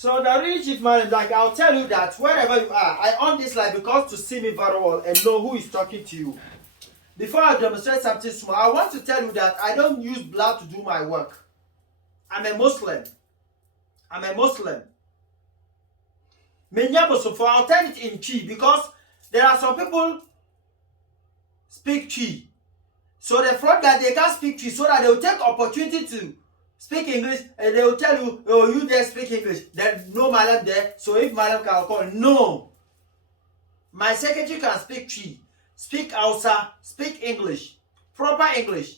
So the really chief man is like, I'll tell you that wherever you are, I on this live because to see me very well and know who is talking to you. Before I demonstrate something small, I want to tell you that I don't use blood to do my work. I'm a Muslim. I'm a Muslim. So I'll tell it in Chi because there are some people speak Chi. So the fraud guy, they can't speak Chi so that they will take opportunity to speak English and they will tell you, oh, you just speak English. There's no madam there. So if madam can call, no. My secretary can speak Chi, speak Hausa, speak English, proper English.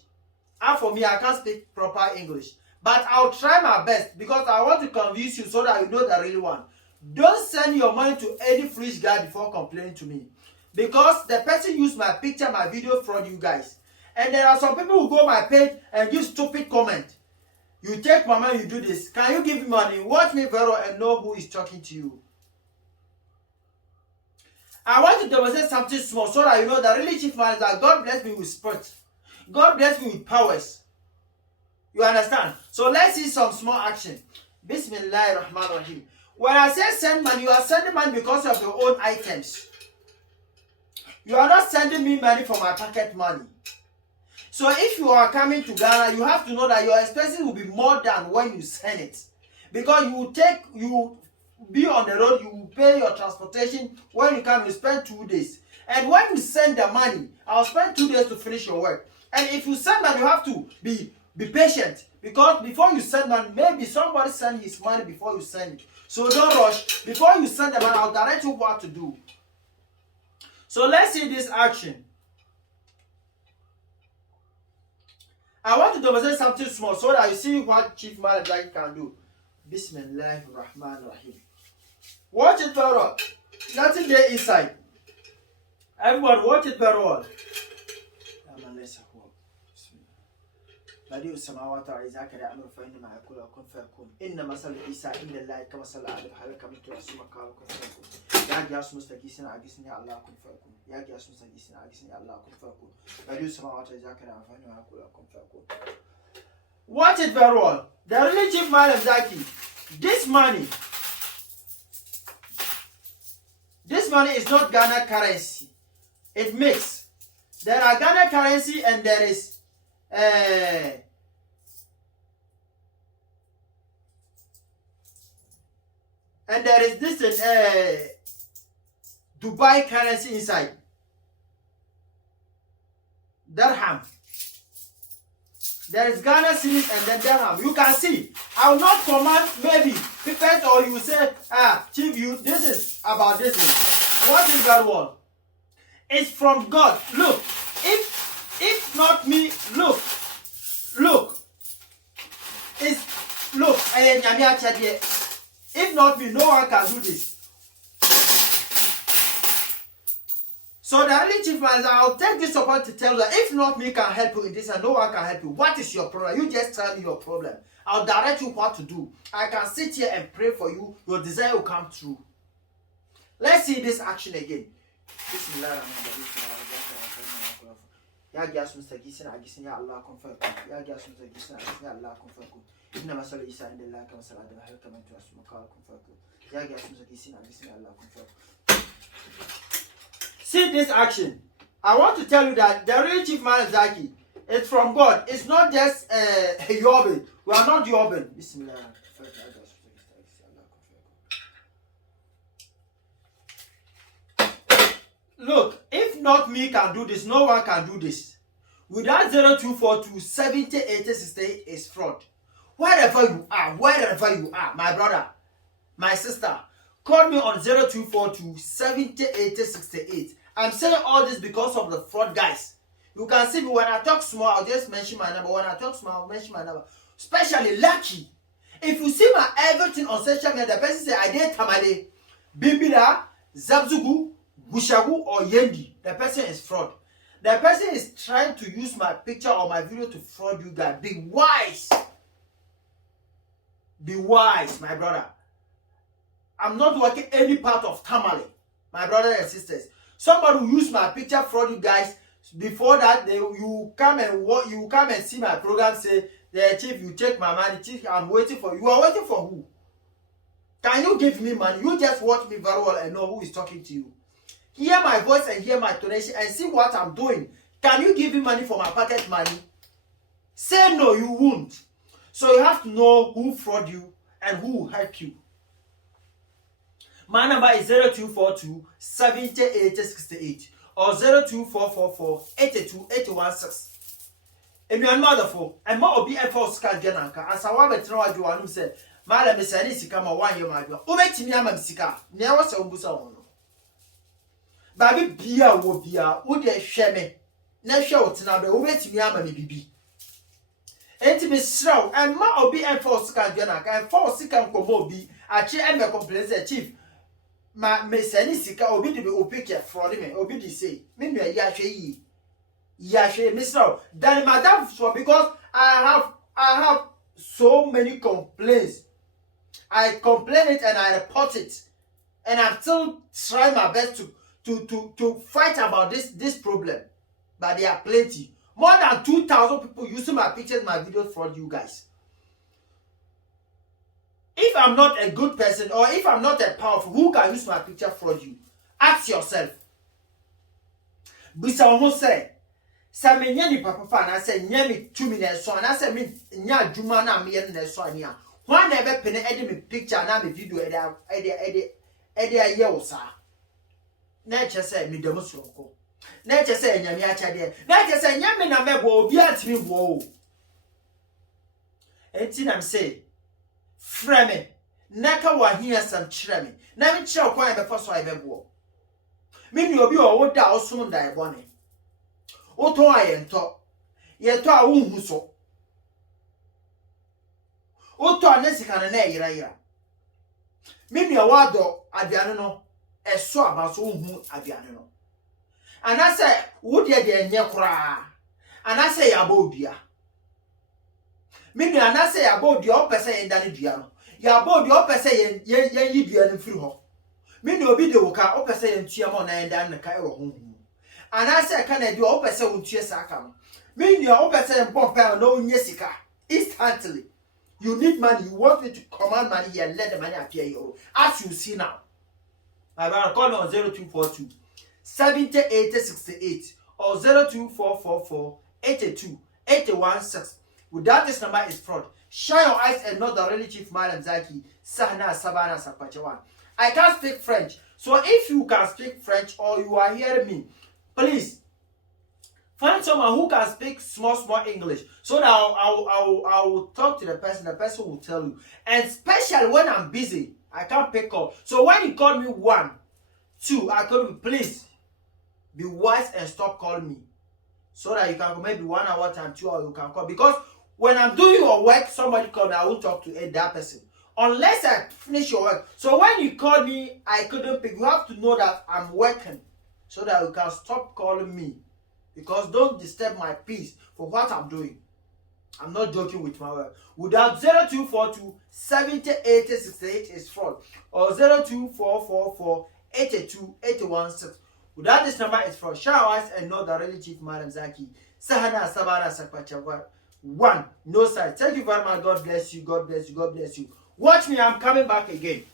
And for me, I can't speak proper English. But I'll try my best because I want to convince you so that you know the real one. Don't send your money to any foolish guy before complaining to me. Because the person used my picture, my video fraud you guys. And there are some people who go my page and give stupid comment. You take my money, you do this. Can you give me money? Watch me very well and know who is talking to you. I want to demonstrate something small so that you know that really chief man is that God bless me with spirit. God bless me with powers. You understand? So let's see some small action. Bismillahirrahmanirrahim. When I say send money, you are sending money because of your own items. You are not sending me money for my pocket money. So if you are coming to Ghana, you have to know that your expenses will be more than when you send it. Because you be on the road, you will pay your transportation. When you come, you spend 2 days. And when you send the money, I'll spend 2 days to finish your work. And if you send money, you have to be patient. Because before you send money, maybe somebody send his money before you send it. So don't rush. Before you send the money, I'll direct you what to do. So let's see this action. I want to demonstrate something small so that you see what Chief Manager can do. Bismillahirrahmanirrahim. Watch it very well. Nothing there inside. Everyone, watch it very well. بديع السماوات والأرض كذا أمر فإنما يقول كن فيكون إن مثل عيسى عند الله كمثل آدم هلك من ترسم قال كن فيكون يا جاس مستقيسنا عجزني الله كن فيكون يا جاس مستقيسنا عجزني الله كن فيكون بديع السماوات والأرض كذا أمر فإنما يقول كن فيكون. Watch it very well. The really chief man of Zaki. This money is not Ghana currency. It mix. There are Ghana currency and there is and there is this Dubai currency inside. Dirham. There is Ghana cedis and then dirham. You can see. I will not command maybe people or you say, Chief, you this is about this. What is that one? It's from God. Look, if not me, look. If not me, no one can do this. So the really chief man, I'll take this opportunity to tell you that if not me can help you in this and no one can help you, what is your problem? You just tell me your problem. I'll direct you what to do. I can sit here and pray for you. Your desire will come true. Let's see this action again. يا جاس مستقيسنا عجزني يا الله كن فيكون يا جاس مستقيسنا عجزني يا الله كن فيكون إن مثل عيسى عند الله كمثل آدم هل كمان ترسم قال كن فيكون يا جاس مستقيسنا عجزني يا الله كن فيكون. See this action. I want to tell you that the real chief man Zaki, it's from God. It's not just Yobbin. We are not Yobbin. Bismillah. Look, if not me can do this, no one can do this. Without 0242 70 80 68 is fraud. Wherever you are, my brother, my sister, call me on 0242 70 80 68. I'm saying all this because of the fraud guys. You can see me when I talk small, I'll just mention my number. When I talk small, I'll mention my number. Especially Lucky. If you see my everything on social media, the person say I did Tamale, Bimbida, Zabzugu, Gushagu or Yendi, the person is fraud. The person is trying to use my picture or my video to fraud you guys. Be wise. Be wise, my brother. I'm not working any part of Tamale, my brothers and sisters. Somebody who use my picture fraud you guys. Before that, you come and see my program. Say, the chief, you take my money. Chief, I'm waiting for you. You are waiting for who? Can you give me money? You just watch me very well and know who is talking to you. Hear my voice and hear my donation and see what I'm doing. Can you give me money for my pocket money? Say no, you won't. So you have to know who fraud you and who will help you. My number is 0242 70 80 68 or 02444 82 816. And you are motherful and more be a false card janaka as I want to throw you one who said, Madam is a Sika, 1 year, my girl. Wait to me, I'm a Sika. Never so busa. Baby, beer will be a would you share me? No show to now, wait to me, I'm a baby. Ain't me slow and more be a false card janaka and false Sika will be a chair and a complaint, chief. Ma mesani sika obi de be opeke fraud me obi de say me nua ya hwe me so then madam for because I have so many complaints. I complain it and I report it, and I'm still trying my best to fight about this problem, but there are plenty, more than 2,000 people using my pictures, my videos for you guys. If I'm not a good person or if I'm not a powerful, who can use my picture for you? Ask yourself. Bisa omo say, "Sa me nya ni papa na say nya me 2 minutes so na say me nya adwuma na me ye na so ani a. Why na be pene ede me picture na me video ede aye wo sa. Na che say me demo sonko. Na che say nya me acha de. Na che say nya me na me bo obi atimi bo o. Enti na me say frame naka wa hia sam kire me na me kire kwan be fa so ai bebo me ni obi o woda osum dai bone o to ayento ye to a wo hu so o to anesika na yira me ni wa do aduane no eso aba so hu aduane no anase wo de enye kura anase ya ba odua me ni anase ya ba odua o pese yen dane dua no ya ba odua o pese yen yi dua no firi ho me ni obi de wo ka o pese yen tua mo na yen dane ka e wo hu anase ka na dua o pese wo tua sa aka no me ni o pese yen pompa no nye sika instantly. You need money. You want me to command money here and let the money appear here. As you see now. My brother, call me on 0242 70 80 68 or 02444 82 816. Without this number is fraud. Shine your eyes and know the really Chief Madam Zaki Sahana Sabana Sakpachawan. I can't speak French. So if you can speak French or you are hearing me, please find someone who can speak small English so that I will talk to the person will tell you. And especially when I'm busy, I can't pick up. So when you call me 1, 2, I call you, please be wise and stop calling me. So that you can maybe 1 hour time, 2 hours you can call. Because when I'm doing your work, somebody call me, I won't talk to that person. Unless I finish your work. So when you call me, I couldn't pick. You have to know that I'm working. So that you can stop calling me. Because don't disturb my peace for what I'm doing. I'm not joking with my work. Without 0242 70 80 68 is fraud. Or 02444 82 816. Without this number is fraud. Share our eyes and know the really Chief Madam Zaki Sahana Sabana Sakpachawa 1. No side. Thank you very much. God bless you. God bless you. God bless you. Watch me. I'm coming back again.